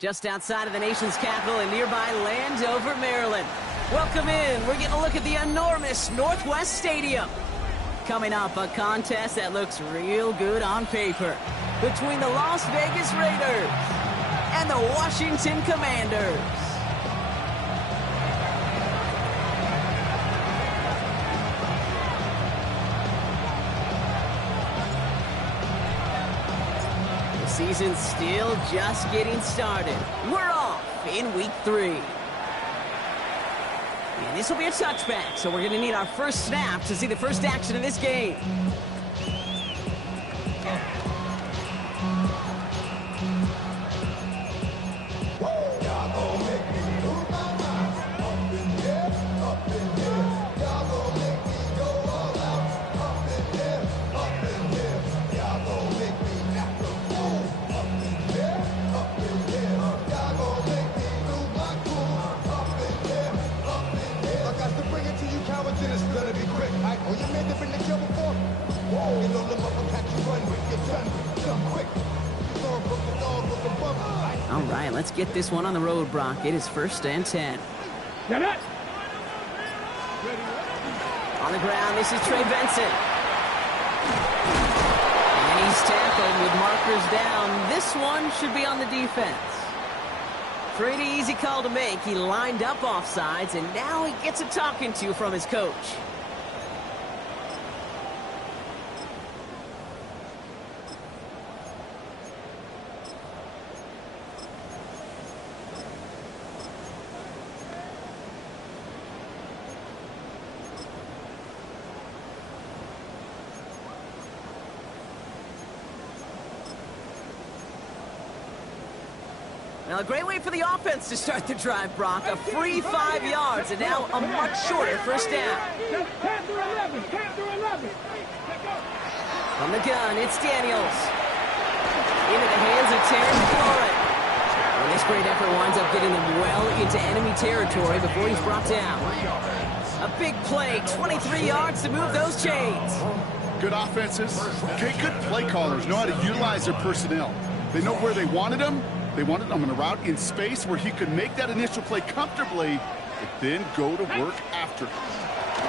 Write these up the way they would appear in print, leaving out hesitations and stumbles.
Just outside of the nation's capital in nearby Landover, Maryland. Welcome in. We're getting a look at the enormous Northwest Stadium. Coming up, a contest that looks real good on paper between the Las Vegas Raiders and the Washington Commanders. The season's still just getting started. We're off in week 3. And this will be a touchback, so we're going to need our first snap to see the first action of this game. All right, let's get this one on the road, Brock. It is 1st and 10. On the ground, this is Trey Benson. And he's tackled with markers down. This one should be on the defense. Pretty easy call to make. He lined up offsides, and now he gets a talking to from his coach. Now, a great way for the offense to start the drive, Brock. A free 5 yards, and now a much shorter first down. From the gun, it's Daniels. Into the hands of Terrence Florin. And this great effort winds up getting them well into enemy territory before he's brought down. A big play, 23 yards to move those chains. Good offenses. Okay, good play callers know how to utilize their personnel. They know where they wanted them. They wanted him on a route in space where he could make that initial play comfortably, but then go to work after.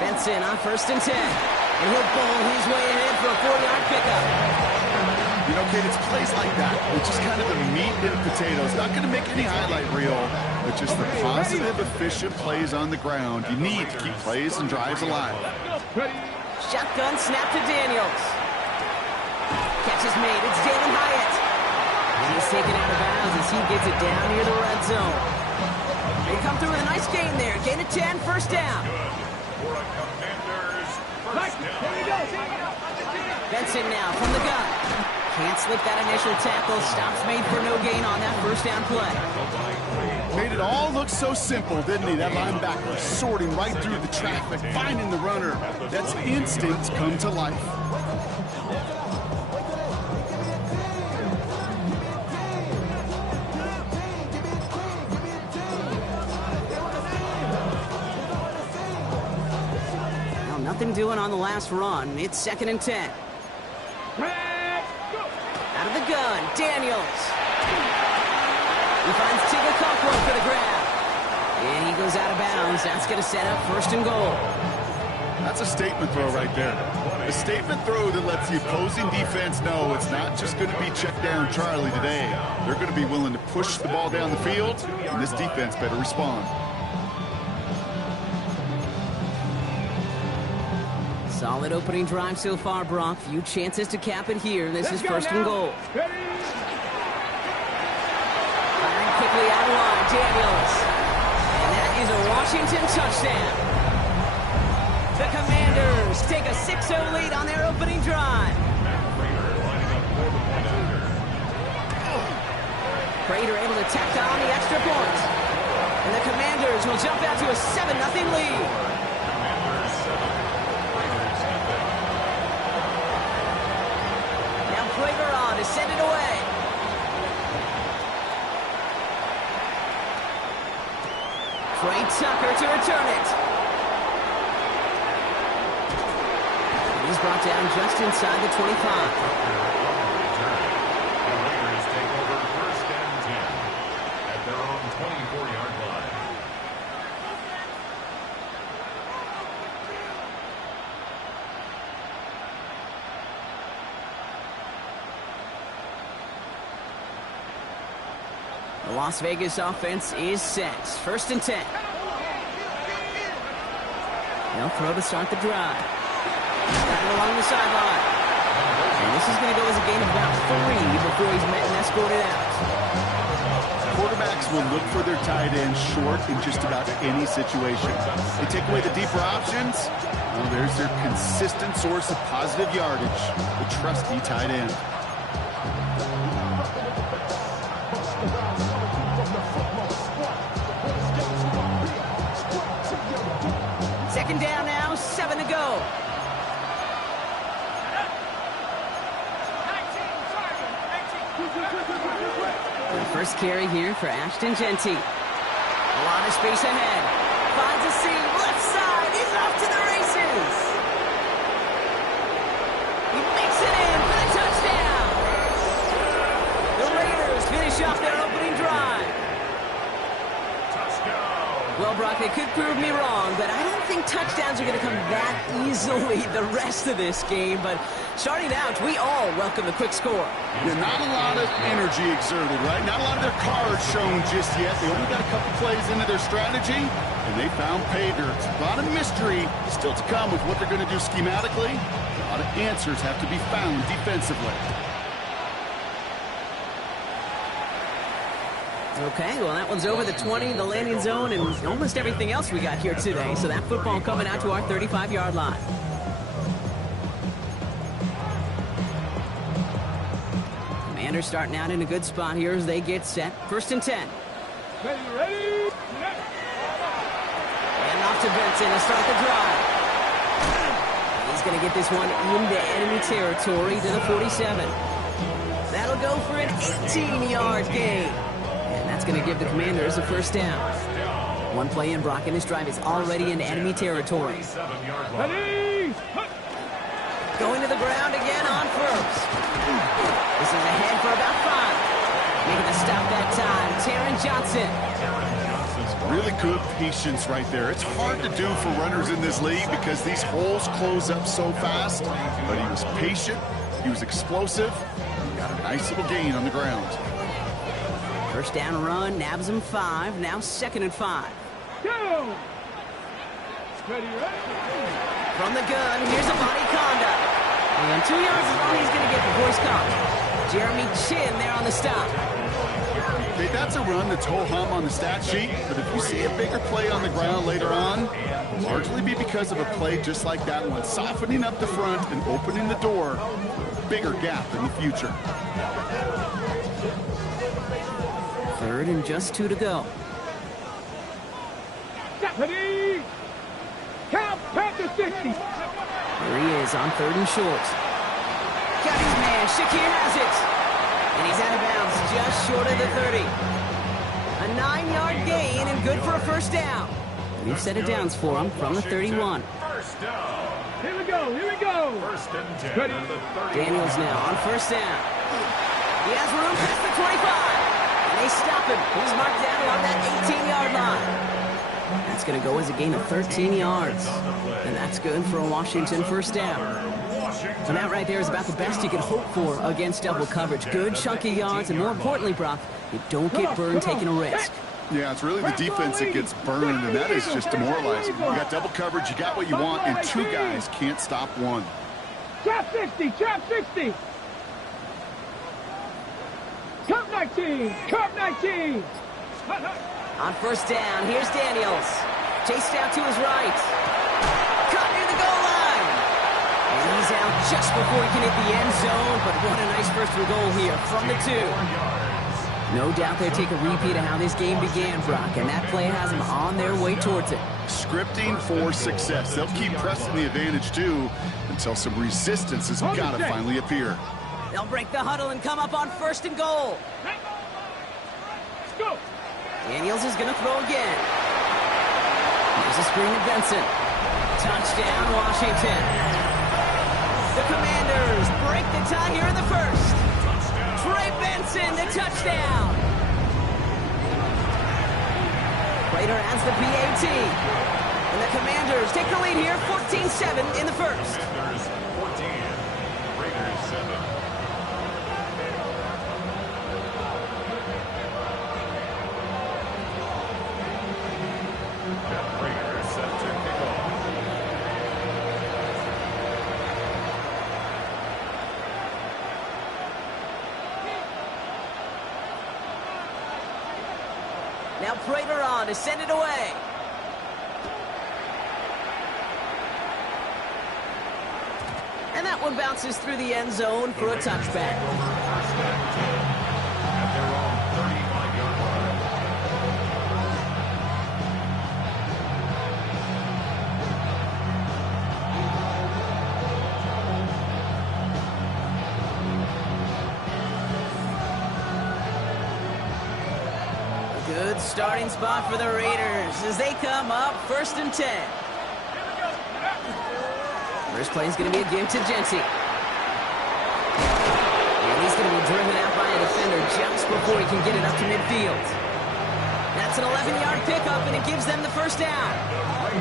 Benson on 1st and 10. And he'll bowl his way ahead for a 4-yard pickup. You know, Kate, it's plays like that. It's just kind of the meat and potatoes. Not going to make any highlight reel, but just the positive, efficient plays on the ground. You need to keep plays and drives alive. Shotgun snap to Daniels. Catch is made. It's Dalen Hyatt. And he's taken out of bounds as he gets it down near the red zone. They come through with a nice gain there. Gain of 10, first down. Benson now from the gun. Can't slip that initial tackle. Stops made for no gain on that first down play. Made it all look so simple, didn't he? That linebacker sorting right through the traffic, finding the runner. That's instincts come to life. Nothing doing on the last run. It's 2nd and 10. Out of the gun, Daniels. He finds Tigger Cockroach for the grab. And he goes out of bounds. That's going to set up 1st and goal. That's a statement throw right there. A statement throw that lets the opposing defense know it's not just going to be check down Charlie today. They're going to be willing to push the ball down the field, and this defense better respond. Solid opening drive so far, Brock. Few chances to cap it here. This is 1st and goal. Firing quickly out of line, Daniels. And that is a Washington touchdown. The Commanders take a 6-0 lead on their opening drive. Prater able to tack on the extra point. And the Commanders will jump out to a 7-0 lead. To send it away. Trey Tucker to return it. He's brought down just inside the 25. The Las Vegas offense is set. 1st and 10. They'll throw to start the drive. Got it along the sideline. And this is going to go as a gain of about 3 before he's met and escorted out. Quarterbacks will look for their tight end short in just about any situation. They take away the deeper options. Well, there's their consistent source of positive yardage, the trusty tight end. Second down now, 7 to go. The first carry here for Ashton Genty. A lot of space ahead. Finds a seam, left side. He's off to the races. He makes it in for the touchdown. The Raiders finish off their opening drive. Well, Brock, they could prove me wrong, but I don't think touchdowns are going to come that easily the rest of this game. But starting out, we all welcome the quick score. Yeah, not a lot of energy exerted, right? Not a lot of their cards shown just yet. They only got a couple plays into their strategy, and they found pay dirt. A lot of mystery still to come with what they're going to do schematically. A lot of answers have to be found defensively. Okay, well, that one's over the 20, the landing zone, and almost everything else we got here today. So that football coming out to our 35-yard line. Commanders starting out in a good spot here as they get set. 1st and 10. Ready? And off to Benson to start the drive. He's going to get this one into enemy territory to the 47. That'll go for an 18-yard gain. And that's going to give the Commanders a 1st down. One play in, Brock, and this drive is already into enemy territory. Ready? Going to the ground again on 1st. This is ahead for about 5. Making the stop that time, Taron Johnson. Really good patience right there. It's hard to do for runners in this league because these holes close up so fast. But he was patient. He was explosive. He got a nice little gain on the ground. 1st down run, nabs him 5. Now 2nd and 5. Go! Ready? From the gun, here's a body conduct. And 2 yards is all he's going to get for voice count. Jeremy Chin there on the stop. Okay, that's a run that's ho-hum on the stat sheet, but if you see a bigger play on the ground later on, it'll largely be because of a play just like that one, softening up the front and opening the door, bigger gap in the future. 3rd and just 2 to go. Ready? Count Panther 60. There he is on 3rd and short. Got his man, Shakir has it. And he's out of bounds just short of the 30. A 9-yard gain and good for a 1st down. We've set it downs for him from the 31. Here we go. 1st and 10. Ready? Daniels now on 1st down. He has room past the 25. And they stop him. He's marked down along that 18-yard line. That's going to go as a gain of 13 yards. And that's good for a Washington 1st down. So that right there is about the best you can hope for against double coverage. Good chunky yards, and more importantly, Brock, you don't get burned taking a risk. Yeah, it's really the defense that gets burned, and that is just demoralizing. You got double coverage, you got what you want, and 2 guys can't stop one. Trap 60. Curve 19. On 1st down, here's Daniels. Chased out to his right. Caught near the goal line. And he's out just before he can hit the end zone, but what a nice 1st and goal here from the 2. No doubt they'll take a repeat of how this game began, Brock, and that play has them on their way towards it. Scripting for success. They'll keep pressing the advantage, too, until some resistance has got to finally appear. They'll break the huddle and come up on 1st and goal. Let's go. Daniels is going to throw again. Here's a screen to Benson. Touchdown, Washington. The Commanders break the tie here in the 1st. Trey Benson, the touchdown. Prater adds the PAT. And the Commanders take the lead here, 14-7 in the 1st. Raiders 7. Now Prater on to send it away. And that one bounces through the end zone for a touchback. Good starting spot for the Raiders as they come up 1st and 10. First play is going to be a give to Jency. And he's going to be driven out by a defender just before he can get it up to midfield. That's an 11-yard pickup, and it gives them the first down.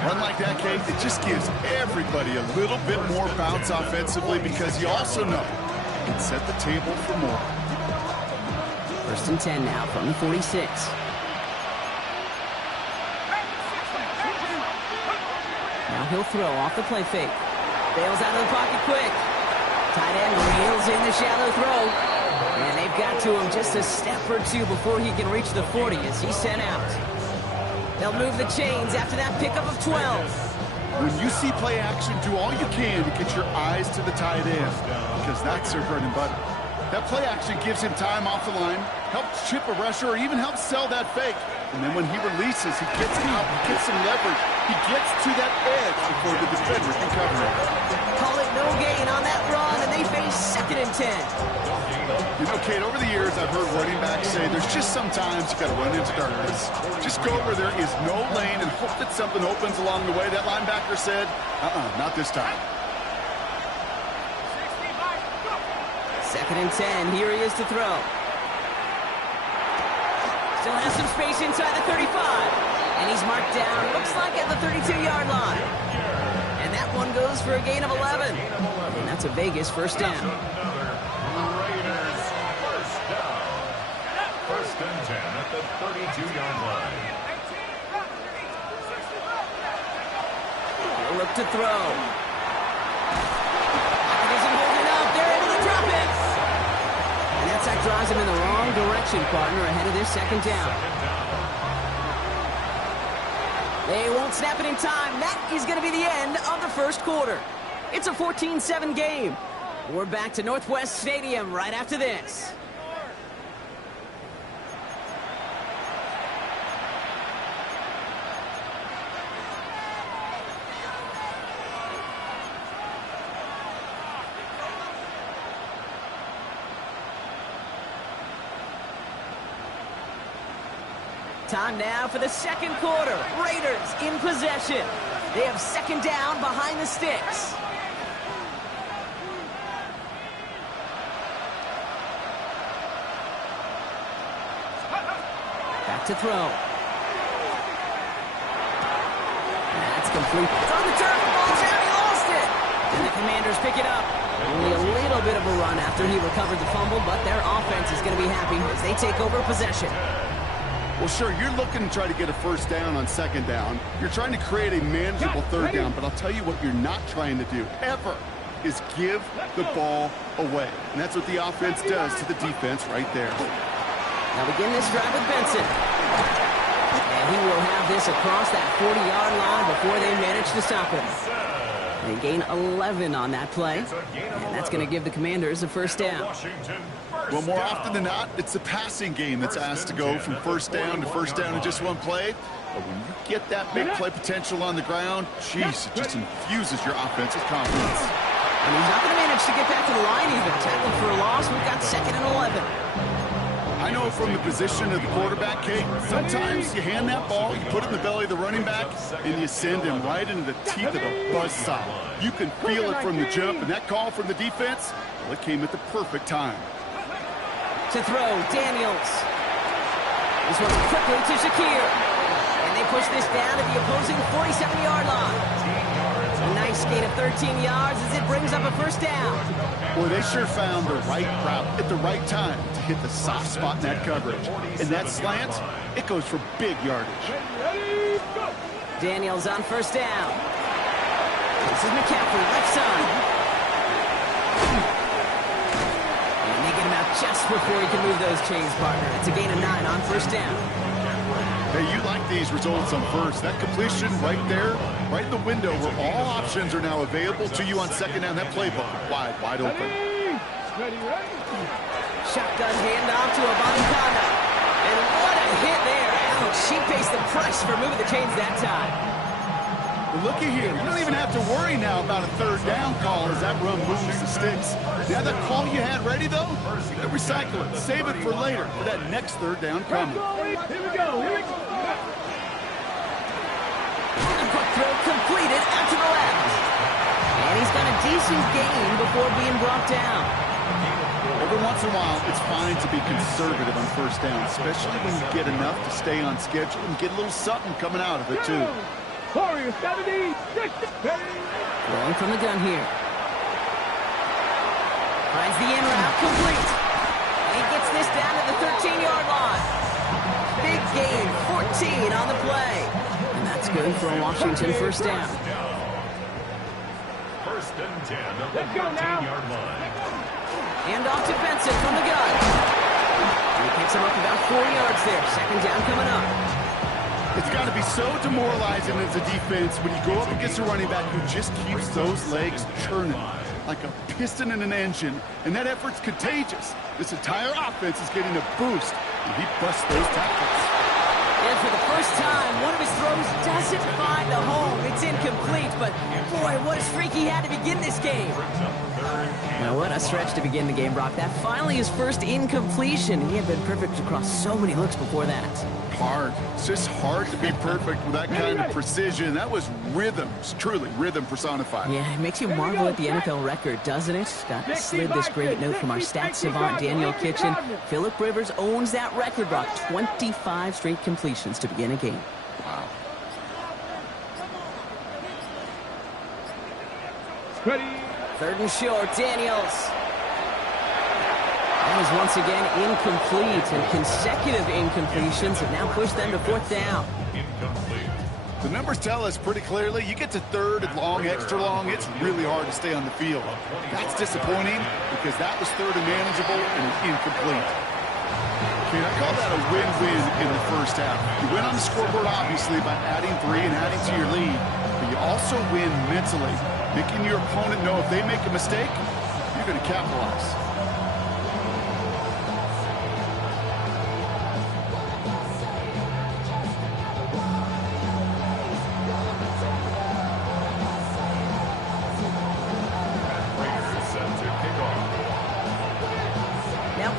Run like that, Kate, it just gives everybody a little bit more bounce offensively because you also know you can set the table for more. 1st and 10 now from the 46. Now he'll throw off the play fake. Bails out of the pocket quick. Tight end reels in the shallow throw. And they've got to him just a step or two before he can reach the 40 as he's sent out. They'll move the chains after that pickup of 12. When you see play action, do all you can to get your eyes to the tight end because that's their bread and butter. That play action gives him time off the line, helps chip a rusher, or even helps sell that fake. And then when he releases, he gets out, he gets some leverage. He gets to that edge before the defender can cover it. Call it no gain on that run, and they face 2nd and 10. You know, Kate, over the years, I've heard running backs say there's just sometimes you got to run into darkness. Just go where there is no lane and hope that something opens along the way. That linebacker said, not this time. 2nd and 10. Here he is to throw. Still has some space inside the 35. And he's marked down, looks like at the 32-yard line. And that one goes for a gain of 11. And that's a Vegas first down. Raiders first down. 1st and 10 at the 32-yard line. He'll look to throw. Pocket isn't holding up. They're able to drop it. And that sack drives him in the wrong direction, partner, ahead of this 2nd down. They won't snap it in time. That is going to be the end of the 1st quarter. It's a 14-7 game. We're back to Northwest Stadium right after this. Time now for the 2nd quarter. Raiders in possession. They have 2nd down behind the sticks. Back to throw. That's complete. It's on the turf. Ball's out. He lost it. And the Commanders pick it up. Only a little bit of a run after he recovered the fumble, but their offense is going to be happy as they take over possession. Well, sure, you're looking to try to get a 1st down on 2nd down. You're trying to create a manageable 3rd down, but I'll tell you what you're not trying to do, ever, is give the ball away. And that's what the offense does to the defense right there. Now begin this drive with Benson. And he will have this across that 40-yard line before they manage to stop him. They gain 11 on that play, and that's going to give the Commanders a 1st down. Well, more often than not, it's the passing game that's asked to go from 1st down to 1st down in just one play. But when you get that big play potential on the ground, geez, it just infuses your offensive confidence. And he's not going to manage to get back to the line even. Tackled for a loss. We've got 2nd and 11. I know from the position of the quarterback, Kate, sometimes you hand that ball, you put it in the belly of the running back, and you send him right into the teeth of a buzzsaw. You can feel it from the jump, and that call from the defense, well, it came at the perfect time. To throw, Daniels. This one quickly to Shakir. And they push this down to the opposing 47-yard line. A nice gain of 13 yards as it brings up a 1st down. Boy, they sure found the right route at the right time to hit the soft spot in that coverage. And that slant, it goes for big yardage. Daniels on 1st down. This is McCaffrey, left side. And they get him out just before he can move those chains, partner. It's a gain of 9 on 1st down. Hey, you like these results on first. That completion right there, right in the window where all options are now available to you on second down. That playbook wide open. Ready. Shotgun handoff to Abanikanda. And what a hit there. Ouch, she pays the price for moving the chains that time. Well, looky here. You don't even have to worry now about a third down call as that run moves the sticks. Now that call you had ready, though, recycle it. Save it for later for that next third down coming. Here we go. A quick throw completed out to the left. And he's got a decent gain before being brought down. Every once in a while, it's fine to be conservative on first down, especially when you get enough to stay on schedule and get a little something coming out of it, too. Warrior 70. Rolling from the gun here. Finds the in route complete. He gets this down to the 13-yard line. Big gain, 14 on the play. And that's good for a Washington first down. First and 10 at the 13-yard line. Hand off to Benson from the gun. He picks him up about 4 yards there. Second down coming up. It's got to be so demoralizing as a defense when you go up against a running back who just keeps those legs churning like a piston in an engine, and that effort's contagious. This entire offense is getting a boost, and he busts those tackles. And for the first time, one of his throws doesn't find the home. It's incomplete, but boy, what a streak he had to begin this game. Now, what a stretch to begin the game, Brock. That finally his first incompletion. He had been perfect across so many looks before that. Hard. It's just hard to be perfect with that kind of precision. That was rhythm. It's truly rhythm personified. Yeah, it makes you marvel at the NFL record, doesn't it? Got slid this great note from our stats savant, Daniel Kitchen. Phillip Rivers owns that record, Brock. 25 straight completions to begin a game. Wow. Ready. Third and short, Daniels. That is once again incomplete, and consecutive incompletions have now pushed them to fourth down. Incomplete. The numbers tell us pretty clearly, you get to third and long, extra long, it's really hard to stay on the field. That's disappointing because that was third and manageable and incomplete. Okay, I call that a win-win in the first half. You win on the scoreboard, obviously, by adding 3 and adding to your lead, but you also win mentally, making your opponent know if they make a mistake, you're going to capitalize.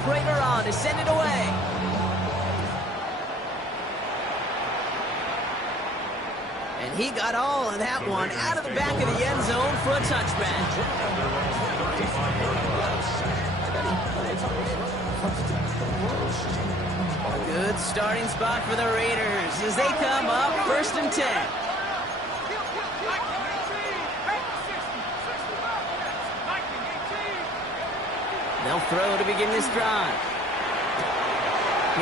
Prater on to send it away. And he got all of that one out of the back of the end zone for a touchback. A good starting spot for the Raiders as they come up first and 10. They'll throw to begin this drive.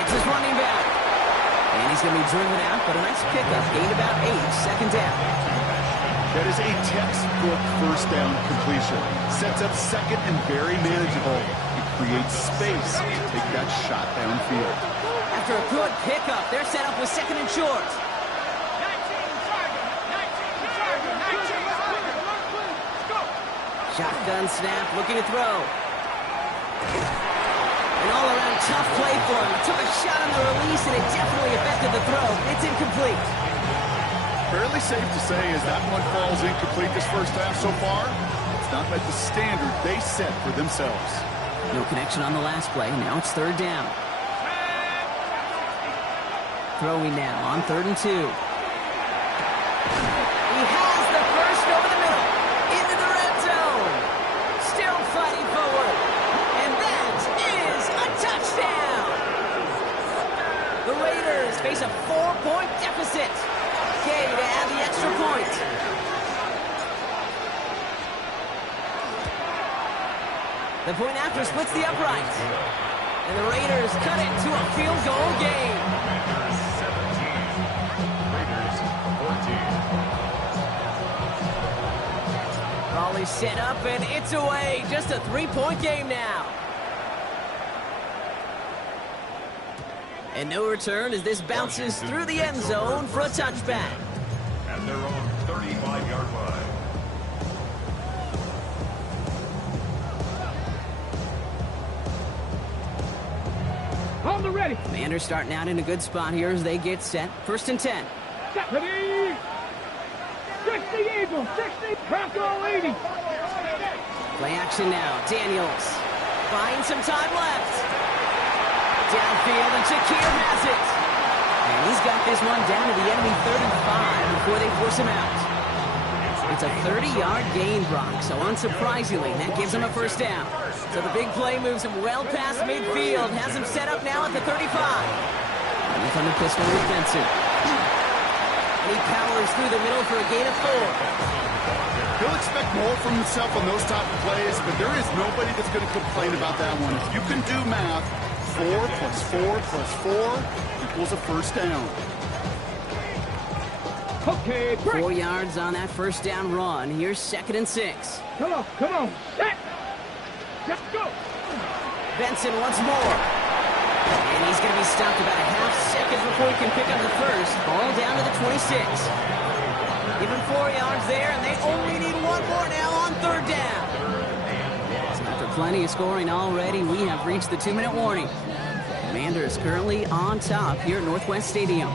It's his running back. And he's going to be driven out, but a nice pickup. Gained about 8, second down. That is a textbook first down completion. Sets up second and very manageable. It creates space to take that shot downfield. After a good pickup, they're set up with second and short. Shotgun snap, looking to throw. An all-around tough play for him. He took a shot on the release, and it definitely affected the throw. It's incomplete. Fairly safe to say as that one falls incomplete this first half so far, it's not met the standard they set for themselves. No connection on the last play. Now it's third down. Throwing now on 3rd and 2. He has the first over the middle. Into the red zone. Still fighting forward. And that is a touchdown. The Raiders face a 4-point deficit. Okay, to add the extra point. The point after splits the upright. And the Raiders cut it to a field goal game. Raiders 17. Raiders 14. Raleigh set up, and it's away. Just a 3-point game now. And no return as this bounces through the end zone for a touchback. At their own 35-yard line. On the ready. Commanders starting out in a good spot here as they get set. 1st and 10. Set. Ready. 60 Eagles. 60. Crack all 80. Play action now. Daniels finds some time left. Downfield, and Shakir has it. And he's got this one down to the enemy 35 before they force him out. It's a 30-yard gain, Brock, so unsurprisingly, that gives him a 1st down. So the big play moves him well past midfield, has him set up now at the 35. And from the pistol with Benson. And he powers through the middle for a gain of 4. He'll expect more from himself on those type of plays, but there is nobody that's going to complain about that one. If you can do math, 4 plus 4 plus 4 equals a 1st down. Okay, break. 4 yards on that 1st down run. Here's 2nd and 6. Come on, come on. Set. Let's go. Benson once more. And he's going to be stopped about a half second before he can pick up the 1st. Ball down to the 26. Give him 4 yards there, and they only need 1 more now on 3rd down. So after plenty of scoring already, we have reached the 2-minute warning. Commanders currently on top here at Northwest Stadium.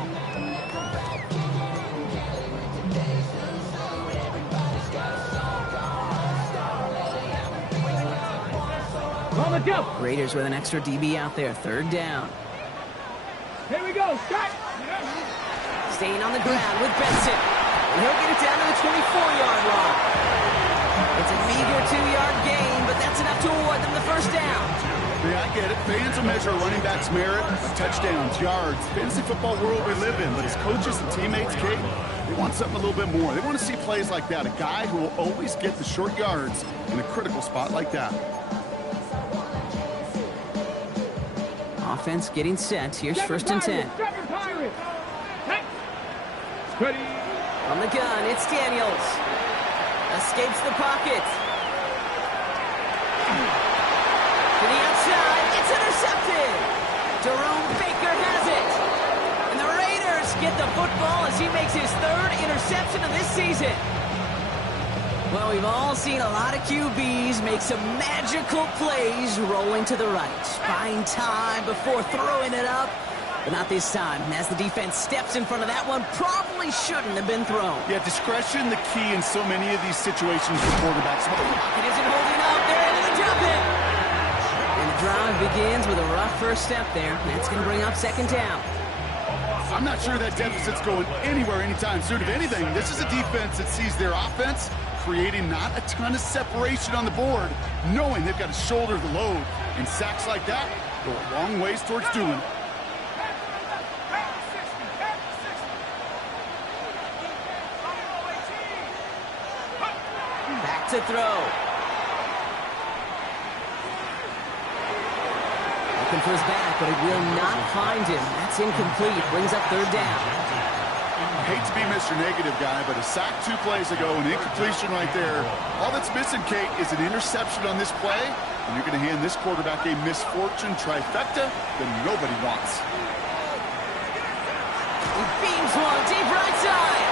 On the go. Raiders with an extra DB out there. 3rd down. Here we go. Start. Staying on the ground with Benson. And he'll get it down to the 24-yard line. It's a meager 2-yard gain, but that's enough to award them the 1st down. Yeah, I get it. Fans will measure a running back's merit by touchdowns, yards, fantasy football world we live in. But as coaches and teammates, Kate, they want something a little bit more. They want to see plays like that. A guy who will always get the short yards in a critical spot like that. Offense getting set. Here's 1st and 10. Ready. On the gun, it's Daniels. Escapes the pocket. To the outside, it's intercepted. Jerome Baker has it. And the Raiders get the football as he makes his 3rd interception of this season. Well, we've all seen a lot of QBs make some magical plays rolling to the right. Buying time before throwing it up. But not this time. And as the defense steps in front of that one, probably shouldn't have been thrown. Yeah, discretion the key in so many of these situations for quarterbacks. It isn't holding up. They're into the drop it. And the drive begins with a rough 1st step there. That's going to bring up 2nd down. I'm not sure that deficit's going anywhere anytime soon. If anything, this is a defense that sees their offense creating not a ton of separation on the board, knowing they've got to shoulder the load. And sacks like that go a long ways towards doing it. Back to throw. Looking for his back, but it will not find him. That's incomplete. Brings up 3rd down. I hate to be Mr. Negative guy, but a sack 2 plays ago, an incompletion right there. All that's missing, Kate, is an interception on this play, and you're going to hand this quarterback a misfortune trifecta that nobody wants. He beams one deep right side.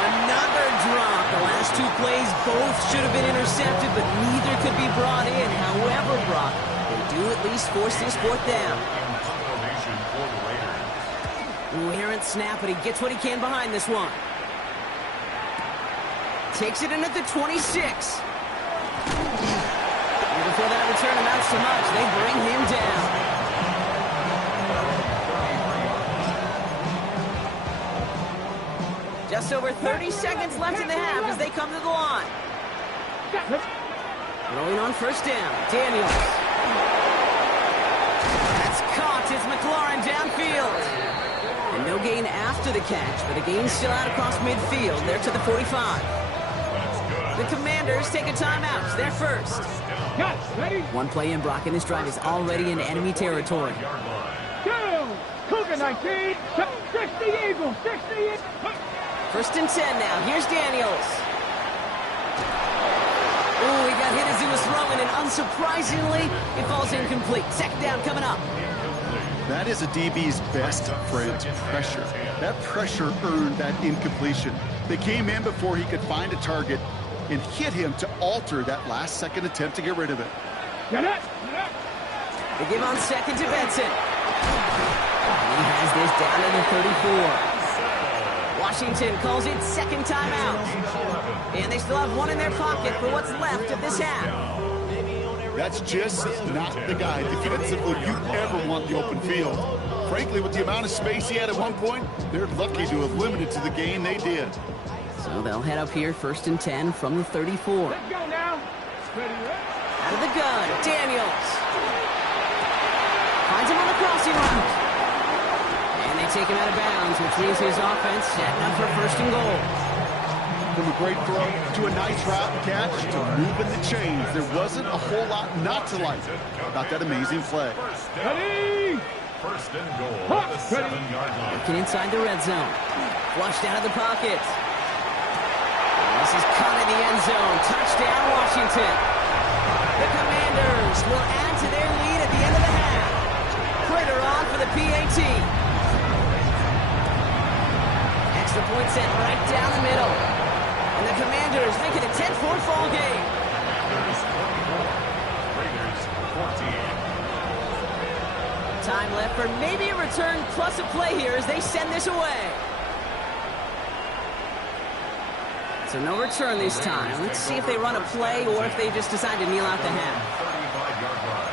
Another drop. The last 2 plays both should have been intercepted, but neither could be brought in. However, Brock, they do at least force this 4th down. Ooh, errant snap, but he gets what he can behind this one. Takes it in at the 26. And before that return amounts to much, they bring him down. Just over 30 seconds left in the half as they come to the line. Rolling on 1st down, Daniels. That's caught. It's McLaurin downfield. And no gain after the catch, but a gain still out across midfield. They're to the 45. The Commanders take a timeout. They're 1st. Ready. 1 play in, Brock, and this drive is already in enemy territory. Go. Cougar 19. 60 Eagles. 60. 1st and 10 now. Here's Daniels. Ooh, he got hit as he was throwing, and unsurprisingly, it falls incomplete. 2nd down coming up. That is a DB's best friend, pressure. That pressure earned that incompletion. They came in before he could find a target and hit him to alter that last-second attempt to get rid of it. Get it! They give on second to Benson. He has this down to the 34. Washington calls it second timeout. And they still have one in their pocket for what's left of this half. That's just not the guy defensively you ever want the open field. Frankly, with the amount of space he had at one point, they're lucky to have limited to the gain they did. So they'll head up here first and 10 from the 34. Let's go now. Out of the gun, Daniels. Finds him on the crossing route. And they take him out of bounds, which leaves his offense setting up for first and goal. From a great throw to a nice route and catch to moving the chains, there wasn't a whole lot not to like about that amazing play. Ready! First and goal at the 7-yard line. Looking inside the red zone. Flushed out of the pocket. This is caught in the end zone. Touchdown, Washington. The Commanders will add to their lead at the end of the half. Prater on for the PAT. Extra point sent right down the middle. And the Commanders make it a 10-4 ball game. Raiders 24, Raiders 14. Time left for maybe a return plus a play here as they send this away. So no return this time. Let's see if they run a play or if they just decide to kneel out the half. 35-yard line.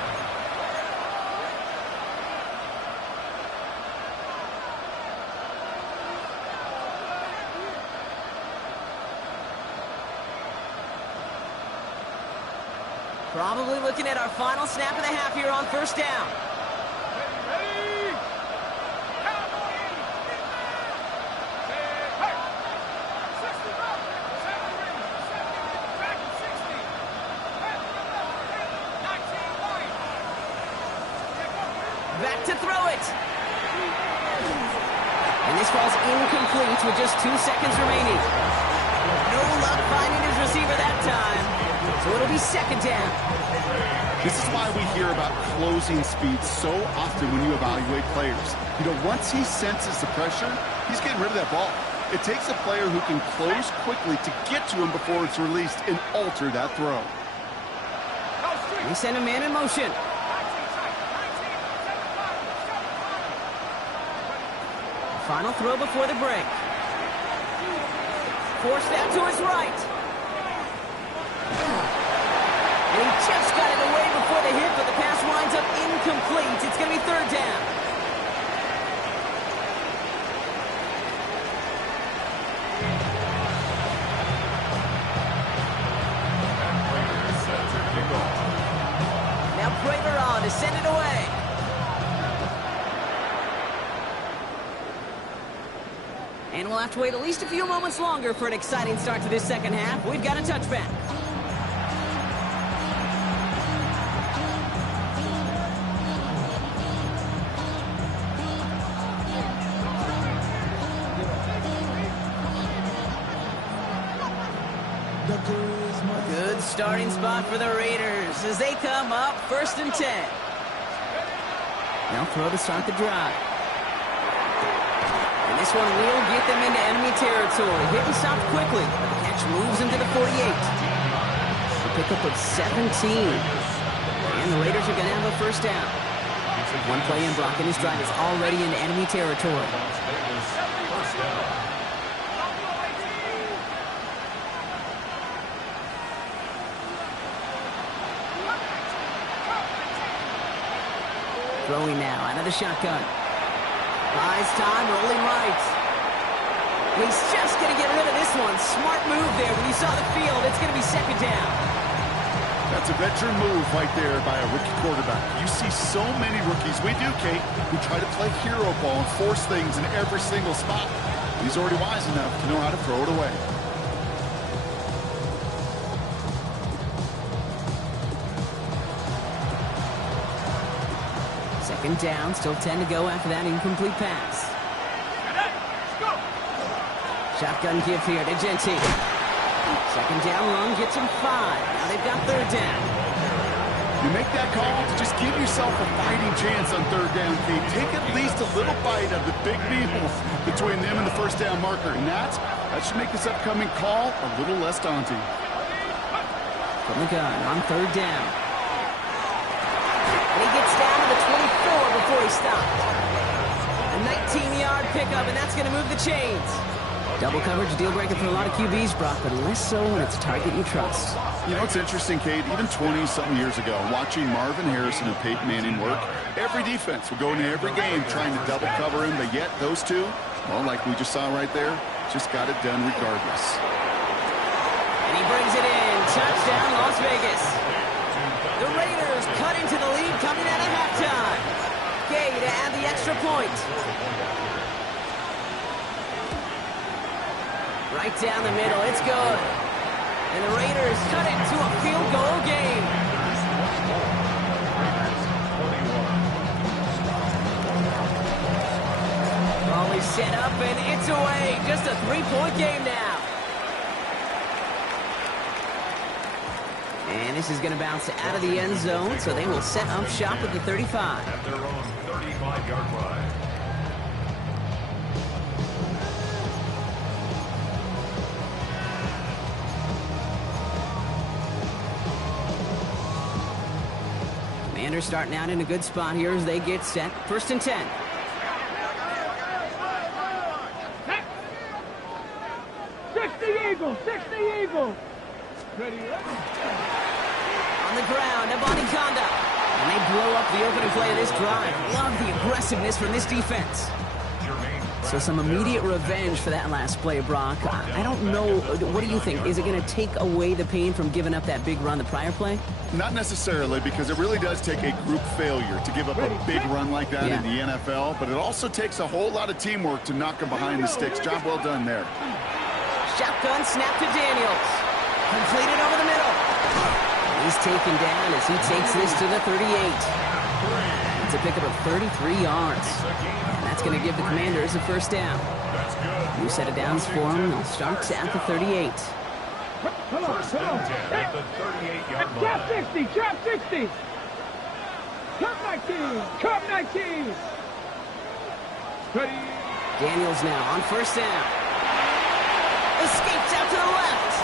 Probably looking at our final snap of the half here on first down. Ready! Back to throw it. And this falls incomplete with just 2 seconds remaining. No luck finding his receiver that time. So it'll be second down. This is why we hear about closing speed so often when you evaluate players. You know, once he senses the pressure, he's getting rid of that ball. It takes a player who can close quickly to get to him before it's released and alter that throw. They send a man in motion. Final throw before the break. Forced out to his right. And he just got it away before the hit, but the pass winds up incomplete. It's going to be third down. Now Prater on to send it away. And we'll have to wait at least a few moments longer for an exciting start to this second half. We've got a touchback. A good starting spot for the Raiders as they come up first and 10. They'll throw to start the drive. And this one will get them into enemy territory. Hit and stop quickly. The catch moves into the 48. A pickup of 17. And the Raiders are going to have a first down. One play in blocking his drive is already into enemy territory. Throwing now out of the shotgun. Buys time, rolling right. He's just going to get rid of this one. Smart move there. When you saw the field, it's going to be second down. That's a veteran move right there by a rookie quarterback. You see so many rookies, we do, Kate, who try to play hero ball and force things in every single spot. He's already wise enough to know how to throw it away. Second down, still 10 to go after that incomplete pass. Shotgun give here to Gentile. Second down run gets him 5. Now they've got third down. You make that call to just give yourself a fighting chance on third down, Kate. Take at least a little bite of the big meal between them and the first down marker. And that should make this upcoming call a little less daunting. From the gun on third down. And he gets down to the 24 before he stopped. A 19-yard pickup, and that's going to move the chains. Double coverage, deal breaker for a lot of QBs, Brock, but less so when it's a target you trust. You know, it's interesting, Kate, even 20-something years ago, watching Marvin Harrison and Peyton Manning work, every defense would go into every game trying to double cover him, but yet those two, well, like we just saw right there, just got it done regardless. And he brings it in. Touchdown, Las Vegas. The Raiders cut into the lead coming out of halftime. Gay to add the extra point. Right down the middle, it's good. And the Raiders cut it to a field goal game. Raleigh set up and it's away. Just a 3-point game now. And this is going to bounce out of the end zone, so they will set up shop at the 35. At their own 35-yard line. Commanders starting out in a good spot here as they get set. First and 10. Eagles, 60 Eagles. Ready, On the ground, Abani Konda. And they blow up the opening play of this drive. Love the aggressiveness from this defense. So some immediate revenge for that last play, Brock. I don't know. What do you think? Is it going to take away the pain from giving up that big run the prior play? Not necessarily, because it really does take a group failure to give up a big run like that in the NFL, but it also takes a whole lot of teamwork to knock them behind the sticks. Job well done there. Shotgun snap to Daniels. Completed over the middle. He's taken down as he takes this to the 38. It's a pickup of 33 yards. That's going to give the Commanders a first down. New set of downs for them. They'll start at the 38. Come on, First and 10 at the 38-yard line. Trap 60, trap 60. Trap 19, trap 19. Ready. Daniels now on first down. Escapes out to the left.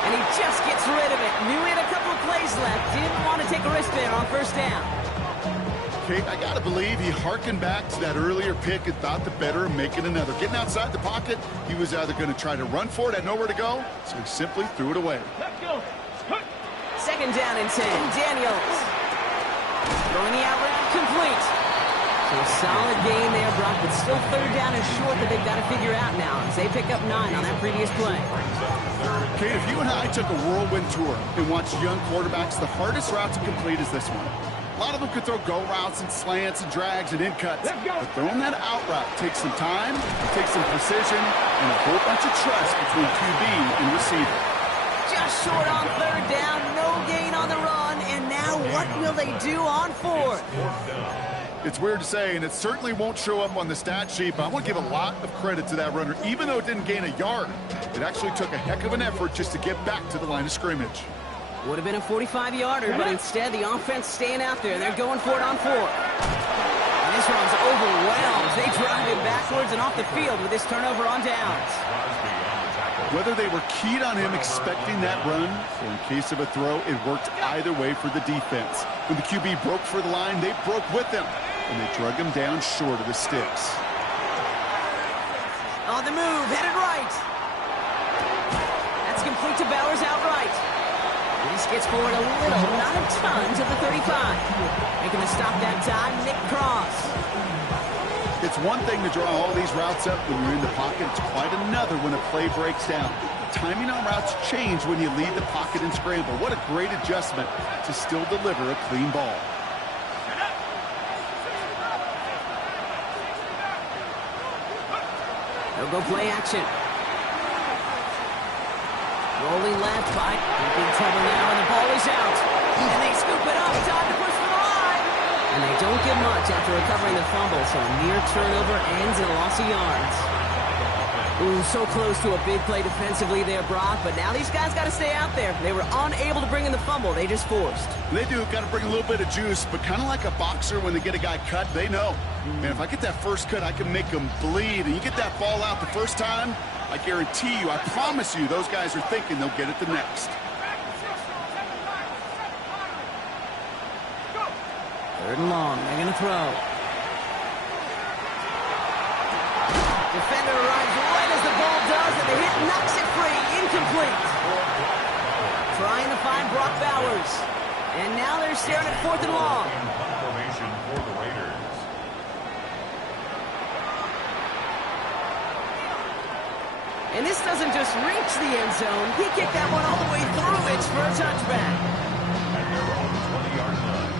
And he just gets rid of it. Knew he had a couple of plays left. Didn't want to take a risk there on first down. Kate, I got to believe he hearkened back to that earlier pick and thought the better of making another. Getting outside the pocket, he was either going to try to run for it, had nowhere to go, so he simply threw it away. Let's go. Second down and 10. Daniels. Throwing the out route complete. So a solid gain there, Brock, but still third down and short that they've got to figure out now as they pick up 9 on that previous play. Kate, if you and I took a whirlwind tour and watched young quarterbacks, the hardest route to complete is this one. A lot of them could throw go routes and slants and drags and in cuts, but throwing that out route takes some time, takes some precision, and a whole bunch of trust between QB and receiver. Just short on third down, no gain on the run, and now what will they do on fourth? It's weird to say, and it certainly won't show up on the stat sheet, but I want to give a lot of credit to that runner. Even though it didn't gain a yard, it actually took a heck of an effort just to get back to the line of scrimmage. Would have been a 45-yarder, but instead the offense staying out there. They're going for it on fourth. And this one's overwhelmed. They drive him backwards and off the field with this turnover on downs. Whether they were keyed on him expecting that run, or in case of a throw, it worked either way for the defense. When the QB broke for the line, they broke with him, and they drug him down short of the sticks. On the move, headed right. That's complete to Bowers outright. This gets forward a little, not a ton, to the 35. Making the stop that time, Nick Cross. It's one thing to draw all these routes up when you're in the pocket. It's quite another when a play breaks down. Timing on routes change when you leave the pocket and scramble. What a great adjustment to still deliver a clean ball. They'll go play action. Rolling left by big trouble now, and the ball is out. And they scoop it up. Time to push for the line. And they don't get much after recovering the fumble, so a near turnover ends in a loss of yards. Ooh, so close to a big play defensively there, Brock, but now these guys got to stay out there. They were unable to bring in the fumble. They just forced. They do. Got to bring a little bit of juice, but kind of like a boxer when they get a guy cut, they know. Man, if I get that first cut, I can make them bleed. And you get that ball out the first time, I guarantee you, I promise you, those guys are thinking they'll get it the next. Third and long. They're going to throw. Defender arrives right as the ball does, and the hit knocks it free. Incomplete. Trying to find Brock Bowers. And now they're staring at 4th and long. Formation for the Raiders. And this doesn't just reach the end zone. He kicked that one all the way through it for a touchback. And they're on the 20-yard line.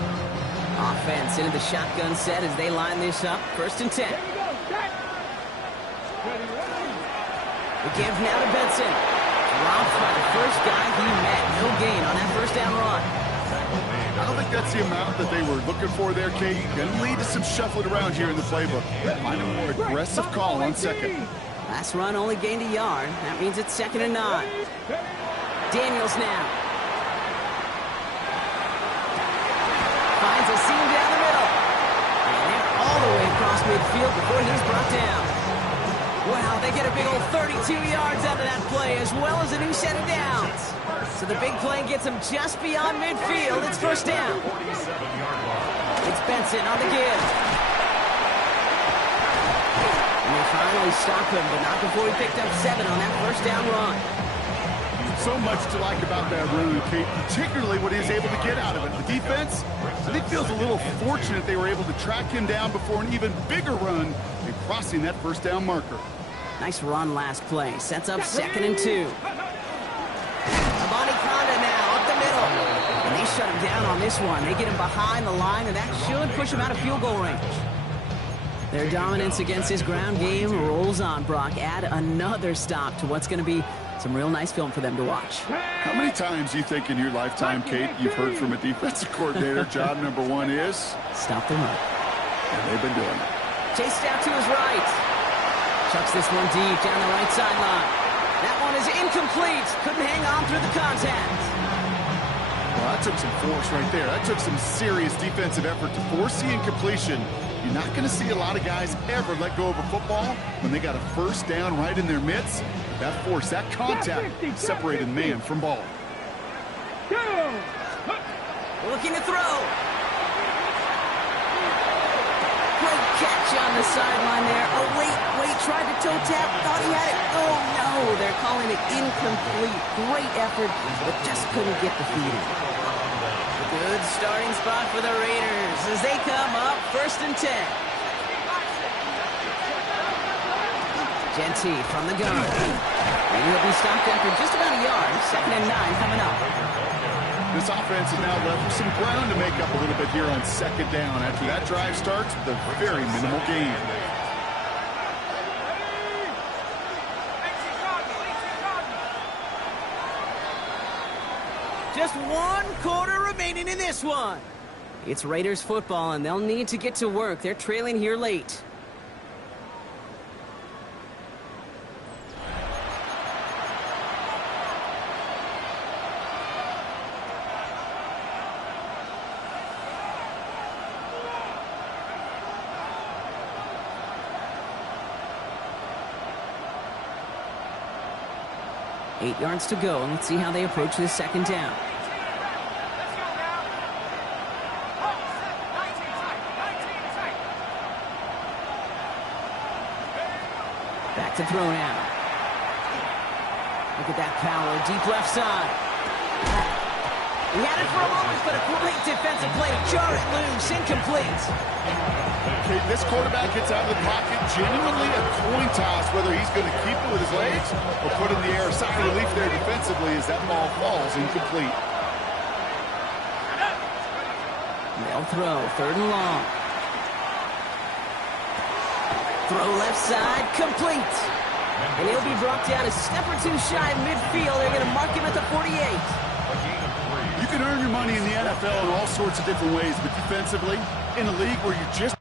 Offense into the shotgun set as they line this up. 1st and 10. The give now to Benson. Dropped by the first guy he met. No gain on that first down run. I don't think that's the amount that they were looking for there, Kate. Going to lead to some shuffling around here in the playbook. Find a more aggressive call on second. Last run only gained a yard. That means it's 2nd and 9. Daniels now. Finds a seam down the middle. And they're all the way across midfield before he's brought down. Wow, they get a big old 32 yards out of that play, as well as a new set of downs. So the big play gets them just beyond midfield. It's 1st down. It's Benson on the give. And they finally stop him, but not before he picked up 7 on that first down run. So much to like about that run, Kate, particularly what he was able to get out of it. The defense, I think, feels a little fortunate they were able to track him down before an even bigger run and crossing that first down marker. Nice run last play. Sets up 2nd and 2. Bonnie Conda now up the middle. And they shut him down on this one. They get him behind the line, and that should push him out of field goal range. Their dominance against his ground game rolls on, Brock. Add another stop to what's going to be some real nice film for them to watch. How many times do you think in your lifetime, Kate, you've heard from a defensive coordinator, job number 1 is? Stop the run. And they've been doing it. Chased out to his right. Chucks this one deep down the right sideline. That one is incomplete. Couldn't hang on through the contact. Well, that took some force right there. That took some serious defensive effort to force the incompletion. You're not going to see a lot of guys ever let go of a football when they got a first down right in their midst. That force, that contact, separated man from ball. Looking to throw. Great catch on the sideline there. Oh, wait, tried to toe tap, thought he had it. Oh, no, they're calling it incomplete. Great effort, but just couldn't get the feed in. A good starting spot for the Raiders as they come up 1st and 10. Genty from the gun. And he'll be stopped after just about a yard. 2nd and 9 coming up. This offense is now left with some ground to make up a little bit here on 2nd down after that drive starts with a very minimal gain. Just 1 quarter remaining in this one. It's Raiders football, and they'll need to get to work. They're trailing here late. Eight yards to go. Let's see how they approach this 2nd down. Back to throw now. Look at that power. Deep left side. He had it for a moment, but a great defensive play to jar it loose. Incomplete. Okay, this quarterback gets out of the pocket. Genuinely a coin toss whether he's going to keep it with his legs or put it in the air. Sigh of relief there defensively as that ball falls incomplete. They'll throw. 3rd and long. Throw left side. Complete. And he'll be brought down a step or 2 shy of midfield. They're going to mark him at the 48. You can earn your money in the NFL in all sorts of different ways, but defensively, in a league where you just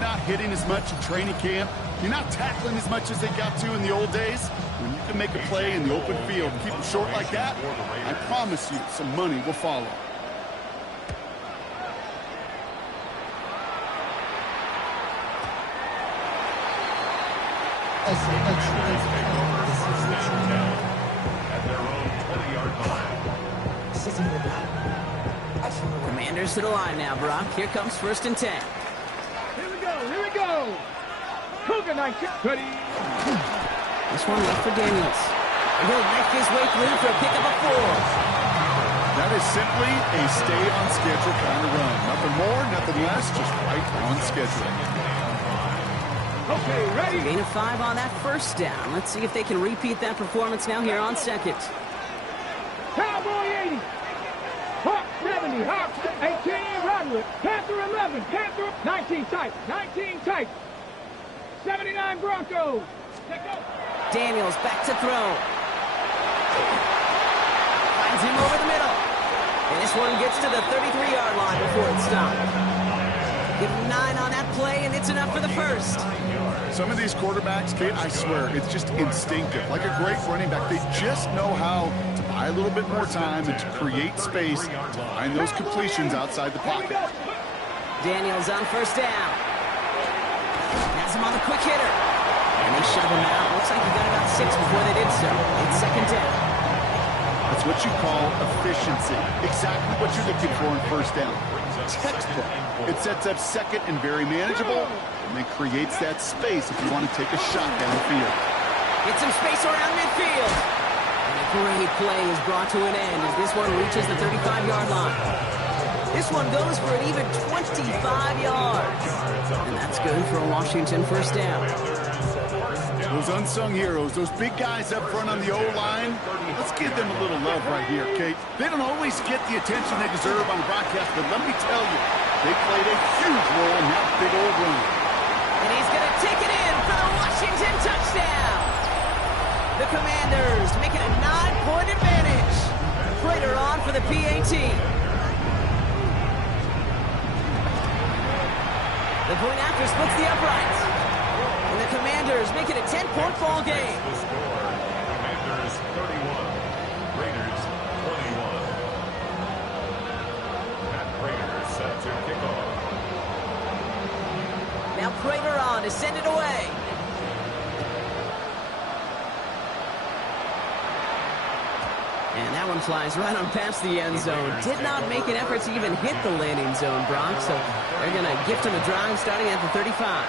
Not hitting as much in training camp. You're not tackling as much as they got to in the old days. When you can make a play in the open field, keep them short like that, I promise you some money will follow. At their own 20-yard line. Commanders to the line now, Brock. Here comes 1st and 10. Here we go, here we go. Cougar 19. Ready. This one left for Daniels. And he'll make his way through for a pickup of 4. That is simply a stay-on-schedule kind of run. Nothing more, nothing less, just right on schedule. Okay, ready. Gain of 5 on that 1st down. Let's see if they can repeat that performance now here on 2nd. Cowboy 80. Hawk 70. Hawk 18. Roderick. Panther 11. Panther 19 tight. 19 tight. 79 Broncos. Let's go. Daniels back to throw. Finds him over the middle. And this one gets to the 33-yard line before it's stopped. Give him 9 on that play, and it's enough for the 1st. Some of these quarterbacks, Kate, I swear, it's just instinctive. Like a great running back, they just know how to buy a little bit more time and to create space to find those completions outside the pocket. Daniels on 1st down. Has him on the quick hitter. And they shove him out. Looks like he got about 6 before they did so. It's 2nd down. That's what you call efficiency. Exactly what you're looking for in 1st down. Textbook. It sets up 2nd and very manageable, and then creates that space if you want to take a shot downfield. Get some space around midfield. And a great play is brought to an end as this one reaches the 35-yard line. This one goes for an even 25 yards. And that's good for a Washington 1st down. Those unsung heroes, those big guys up front on the O-line, let's give them a little love right here, Kate. They don't always get the attention they deserve on the broadcast, but let me tell you, they played a huge role in that big old run. And he's going to take it in for the Washington touchdown. The Commanders make it a 9-point advantage. Prater on for the PAT. The point after splits the uprights. And the Commanders make it a 10-point ball game. The score, Commanders 31, Raiders 21. Matt Prater set to kick off. Now Prater on to send it away. And that one flies right on past the end zone. Did not make an effort to even hit the landing zone, Brock. So they're going to gift him a drive starting at the 35.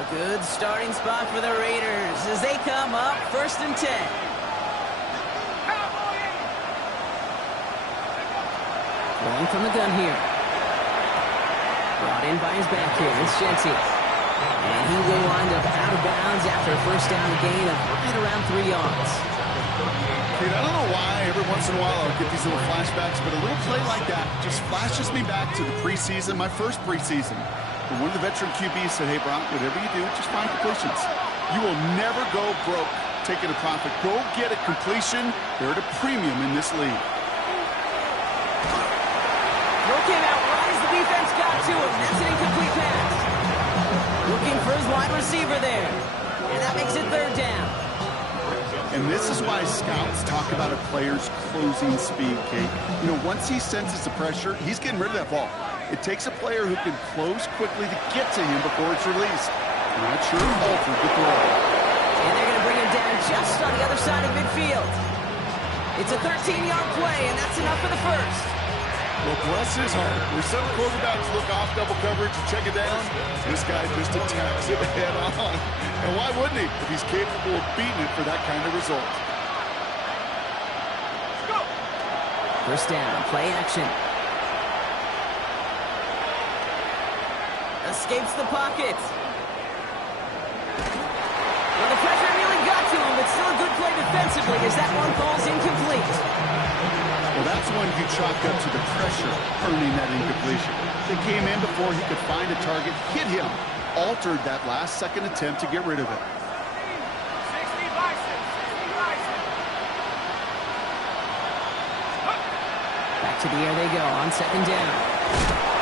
A good starting spot for the Raiders as they come up 1st and 10. Rolling from the gun here. Brought in by his back here. It's Shenty. And he will wind up out of bounds after a 1st down gain of right around 3 yards. Dude, I don't know why every once in a while I'll get these little flashbacks, but a little play like that just flashes me back to the preseason, my first preseason. And one of the veteran QBs said, hey, Brock, whatever you do, just find completions. You will never go broke taking a profit. Go get a completion. They're at a premium in this league. Throw came out right as the defense got to him. That's an incomplete pass. Looking for his wide receiver there. And that makes it 3rd down. And this is why scouts talk about a player's closing speed, Kate. You know, once he senses the pressure, he's getting rid of that ball. It takes a player who can close quickly to get to him before it's released. And that sure altered the throw. And they're going to bring him down just on the other side of midfield. It's a 13-yard play, and that's enough for the 1st. Well, bless his heart. Where some quarterbacks look off double coverage and check it down, this guy just attacks it head on. And why wouldn't he if he's capable of beating it for that kind of result? Let's go. 1st down, play action. Escapes the pocket. Well, the pressure nearly got to him, but still a good play defensively as that one falls incomplete. Well, that's one you chalk up to the pressure earning that incompletion. They came in before he could find a target, hit him, altered that last-second attempt to get rid of it. To the air they go on second down.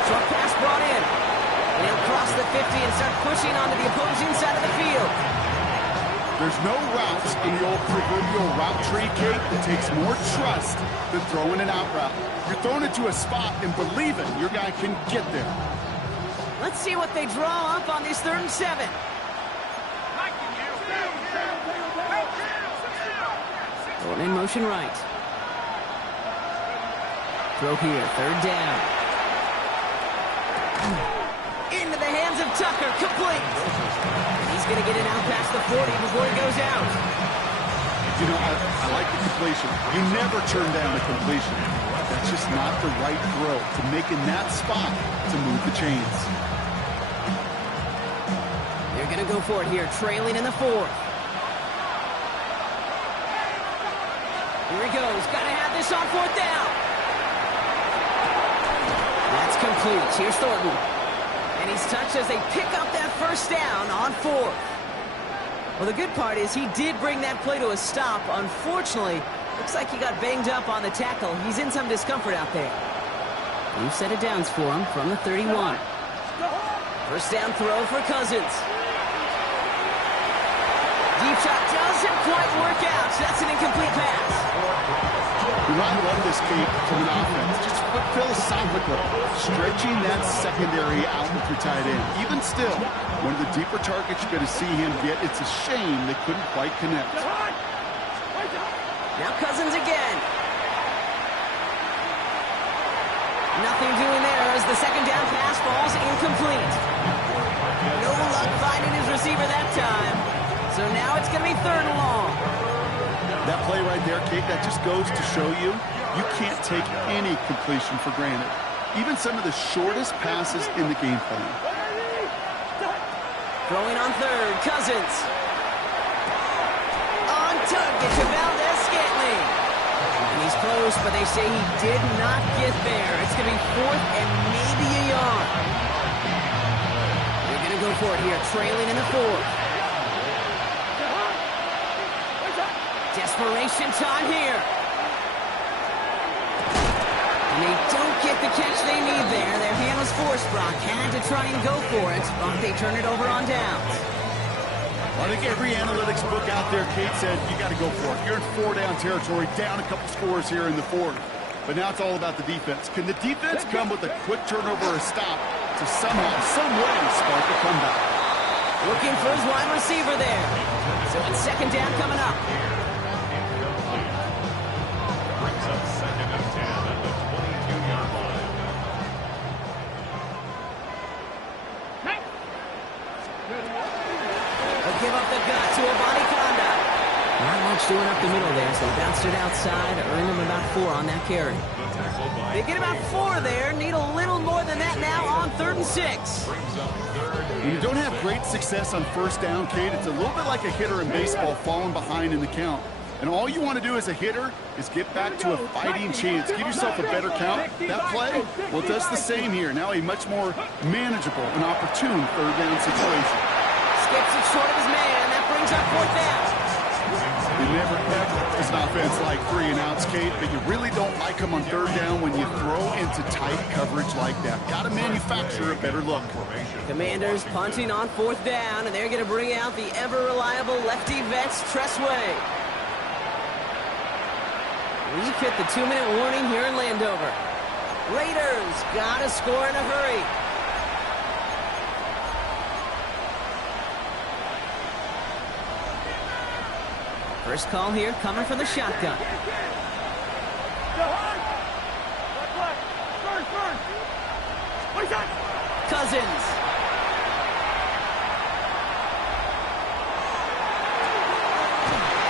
Short pass brought in. And he'll cross the 50 and start pushing onto the opposing side of the field. There's no routes in the old proverbial route tree, Kate, that takes more trust than throwing an out route. You're thrown into a spot and believing your guy can get there. Let's see what they draw up on this 3rd and 7. Going in motion right. Throw here, 3rd down. Into the hands of Tucker, complete. And he's going to get it out past the 40 before he goes out. You know, I like the completion. You never turn down a completion. That's just not the right throw to make in that spot to move the chains. They're going to go for it here, trailing in the 4th. Here he goes. Got to have this on 4th down. That's complete. Here's Thornton. And he's touched as they pick up that 1st down on 4th. Well, the good part is he did bring that play to a stop. Unfortunately, looks like he got banged up on the tackle. He's in some discomfort out there. New set of downs for him from the 31. 1st down throw for Cousins. Deep shot doesn't quite work out. That's an incomplete pass. You know, I love this, Kate, from an offense. Just philosophically, stretching that secondary out with your tight end. Even still, one of the deeper targets you're going to see him get. It's a shame they couldn't quite connect. Now Cousins again. Nothing doing there as the 2nd down pass falls incomplete. No luck finding his receiver that time. So now it's going to be 3rd and long. That play right there, Kate, that just goes to show you, you can't take any completion for granted. Even some of the shortest passes in the game plan. Throwing on 3rd, Cousins. On target to Valdez-Scantling. And he's close, but they say he did not get there. It's going to be 4th and maybe a yard. They're going to go for it here, trailing in the 4th. Desperation time here. And they don't get the catch they need there. Their hand was forced. Brock had to try and go for it, but they turn it over on downs. Well, I think every analytics book out there, Kate, said you got to go for it. You're in 4-down territory, down a couple scores here in the 4th. But now it's all about the defense. Can the defense come with a quick turnover or a stop to somehow, some way spark a comeback? Looking for his wide receiver there. So it's 2nd down coming up. Brings up 2nd and 10 at the 22-yard line. They'll give up the gut to Abani Conda. Not much doing up the middle there, so they bounced it outside, earned them about 4 on that carry. They get about 4 there, need a little more than that now on 3rd and 6. When you don't have great success on 1st down, Kate, it's a little bit like a hitter in baseball falling behind in the count. And all you want to do as a hitter is get back to a fighting chance. Give yourself a better count. That play, well, it does the same here. Now a much more manageable and opportune 3rd down situation. Skips it short of his man. That brings up 4th down. You never, ever, as an offense, like 3 and outs, Kate, but you really don't like them on 3rd down when you throw into tight coverage like that. Got to manufacture a better look. Commanders punting on 4th down, and they're going to bring out the ever-reliable lefty vets, Tressway. We've hit the 2-minute warning here in Landover. Raiders got to score in a hurry. First call here coming from the shotgun. Cousins.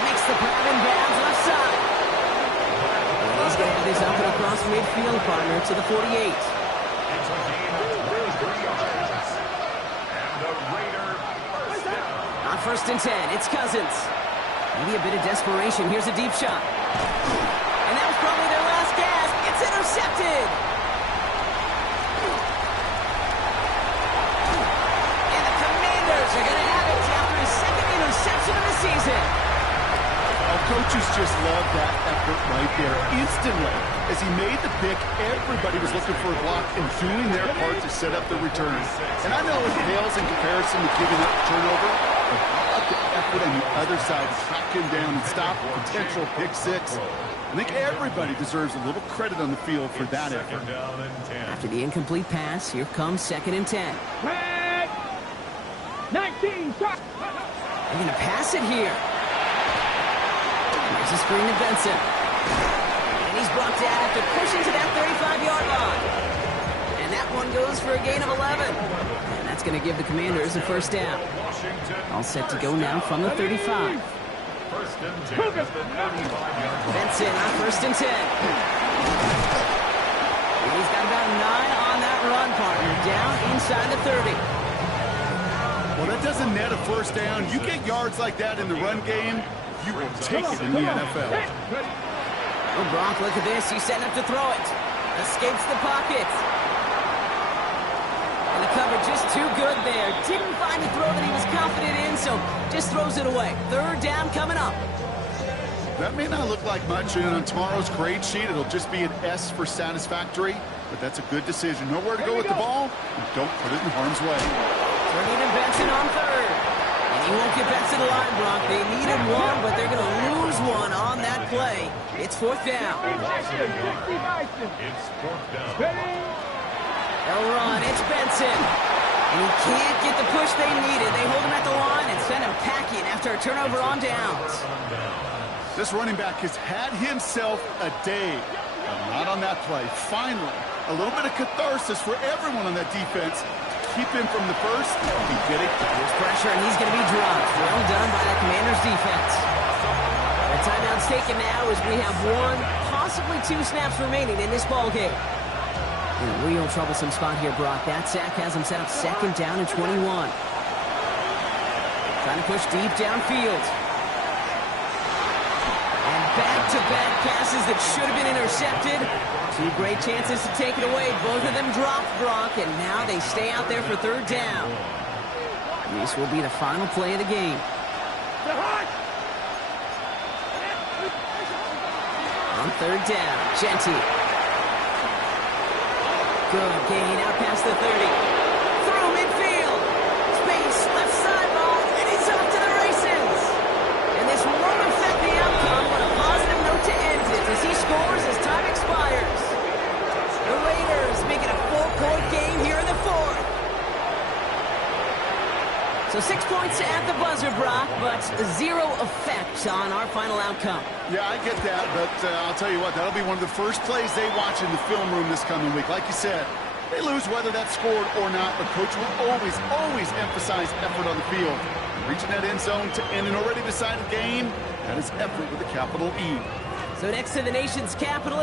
Makes the grab in bounds left side. He's going to have this up and across midfield, partner, to the 48. It's a gain of 23 yards. And the Raider first down. On 1st and 10, it's Cousins. Maybe a bit of desperation. Here's a deep shot. And that was probably their last gasp. It's intercepted. And the Commanders are going to have it after his 2nd interception of the season. Oh, coaches just love that effort right there. Instantly, as he made the pick, everybody was looking for a block and doing their part to set up the return. And I know it pales in comparison to giving up a turnover, but how about the effort on the other side to track him down and stop a potential pick six? I think everybody deserves a little credit on the field for that effort. After the incomplete pass, here comes 2nd and 10. Flag. 19, stop. They're going to pass it here. Here's a screen to Benson. And he's brought down after pushing to that 35-yard line. And that one goes for a gain of 11. And that's going to give the Commanders a first down. All set to go now from the 35. First and 10 at the 35-yard line. Benson on 1st and 10. He's got about 9 on that run, partner. Down inside the 30. Well, that doesn't net a first down. You get yards like that in the run game, you will take it in the NFL. Oh, Gronk, look at this. He's setting up to throw it. Escapes the pocket. And the cover just too good there. Didn't find the throw that he was confident in, so just throws it away. 3rd down coming up. That may not look like much, and on tomorrow's grade sheet, it'll just be an S for satisfactory, but that's a good decision. Nowhere to go with the ball, and don't put it in harm's way. Turning to Benson on 3rd. And he won't get back to the line, Brock. They needed one, but they're going to lose one on that play. It's 4th down. It's 4th down. They'll run. It's Benson. And he can't get the push they needed. They hold him at the line and send him packing after a turnover on downs. This running back has had himself a day, but not on that play. Finally, a little bit of catharsis for everyone on that defense. Keep him from the first. He did it. There's pressure, and he's going to be dropped. Well done by the Commanders' defense. The timeout's taken now as we have 1, possibly 2 snaps remaining in this ballgame. In a real troublesome spot here, Brock. That sack has him set up 2nd down and 21. Trying to push deep downfield. And back-to-back passes that should have been intercepted. 2 great chances to take it away. Both of them dropped, Brock, and now they stay out there for 3rd down. This will be the final play of the game. On 3rd down, Genty. Good gain out past the 30. Through midfield. Space, left sideline, and he's off to the races. And this won't affect the outcome, but a positive note to end it as he scores as time expires. The Raiders make it a 4-point game here in the 4th. So 6 points at the buzzer, Brock, but 0 effect on our final outcome. Yeah, I get that, but I'll tell you what, that'll be one of the first plays they watch in the film room this coming week. Like you said, they lose whether that's scored or not, but Coach will always emphasize effort on the field. Reaching that end zone to end an already decided game, that is effort with a capital E. So next to the nation's capital,